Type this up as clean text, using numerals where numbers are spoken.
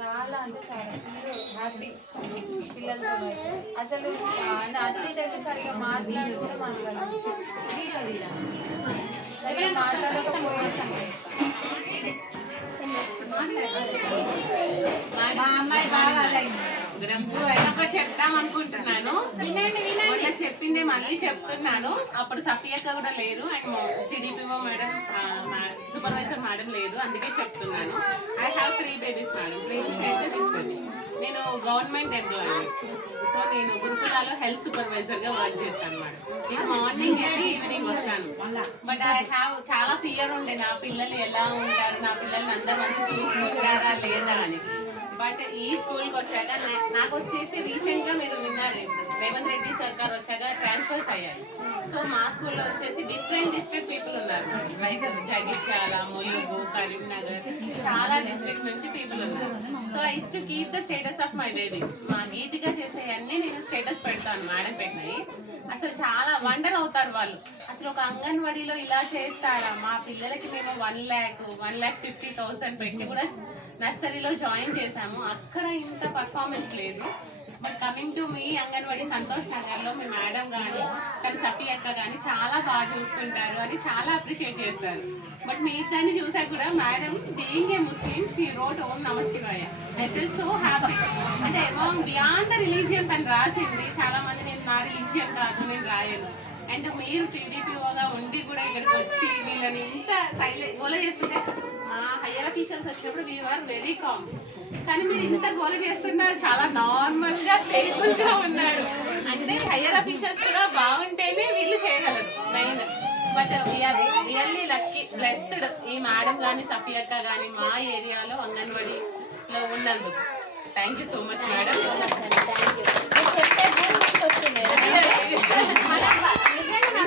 చాలా అంటే చాలా హ్యాపీ పిల్లలతో అసలు అట్లయితే సరిగా మాట్లాడి కూడా మాట్లాడాలి సరిగా మాట్లాడకపోయే సంగతి మా అమ్మాయి బాగా ఒకటి చెప్తాం అనుకుంటున్నాను. మొన్న చెప్పిందే మళ్ళీ చెప్తున్నాను. అప్పుడు సఫియక్క కూడా లేరు and CDPO madam supervisor madam లేదు, అందుకే చెప్తున్నాను. I have 3 babies madam. 3 అయితే తీసుకుంది. నేను గవర్నమెంట్ ఎంప్లాయీ, సో నేను గురుకులాలో హెల్త్ సూపర్వైజర్ గా వర్క్ చేస్తాను మేడం. నేను మార్నింగ్ వెళ్ళి ఈవినింగ్ వస్తాను. బట్ ఐ హ్యావ్ చాలా ఫియర్ ఉండే నా పిల్లలు ఎలా ఉంటారు, నా పిల్లల్ని అందరూ మంచి చూసుకుంటారా లేదా అని. బట్ ఈ స్కూల్కి వచ్చాక నాకు వచ్చేసి రీసెంట్ గా మీరు విన్నారు రేవంత్ రెడ్డి సర్కార్ వచ్చాక ట్రాన్స్ఫర్స్ అయ్యాయి. సో మా స్కూల్లో వచ్చేసి డిఫరెంట్ డిస్ట్రిక్ట్ పీపుల్ ఉన్నారు, లైక్ జగిత్యాల, ములుగు, కరీంనగర్, చాలా డిస్ట్రిక్ట్ నుంచి పీపుల్ ఉన్నారు. So I use to keep the status of my baby. మా గీతిగా చేసేవన్నీ నేను స్టేటస్ పెడతాను, మేడం పెట్టినాయి. అసలు చాలా వండర్ అవుతారు వాళ్ళు, అసలు ఒక అంగన్వాడీలో ఇలా చేస్తారా, మా పిల్లలకి మేము 1,50,000 పెట్టి కూడా నర్సరీలో జాయిన్ చేశాము, అక్కడ ఇంత పర్ఫార్మెన్స్ లేదు. But coming to me anganwadi Santosh నగర్లో మీ మేడం కానీ తన సఫీ అక్క కానీ చాలా బాగా చూసుకుంటారు అని చాలా అప్రిషియేట్ చేస్తారు. బట్ మీ ఇద్దరిని చూసాక కూడా madam being a Muslim she wrote ఓం నమ శివాయ. I feel so happy. అంటే అమౌంట్ బియాండ్ ద రిలీజియన్ తను రాసింది. చాలా మంది నేను నా రిలీజియన్ కాదు నేను రాయను, అండ్ మీరు సిడిపిఓగా ఉండి కూడా ఇక్కడికి వచ్చి వీళ్ళని ఇంత సైలెంట్ గోల చేస్తుంటే మా హయ్యర్ అఫీషియల్స్ వచ్చినప్పుడు వీ ఆర్ వెరీ కామ్, కానీ మీరు ఇంత గోల చేస్తున్నారు, చాలా నార్మల్ గా స్టేబుల్ గా ఉన్నారు. అంటే హయ్యర్ అఫీషియల్స్ కూడా బాగుంటేనే వీళ్ళు చేయగలరు main. But we are really lucky blessed ఈ మేడం కానీ సఫియక్క కానీ మా ఏరియాలో అంగన్వాడీలో ఉన్నందుకు. Thank you so much madam.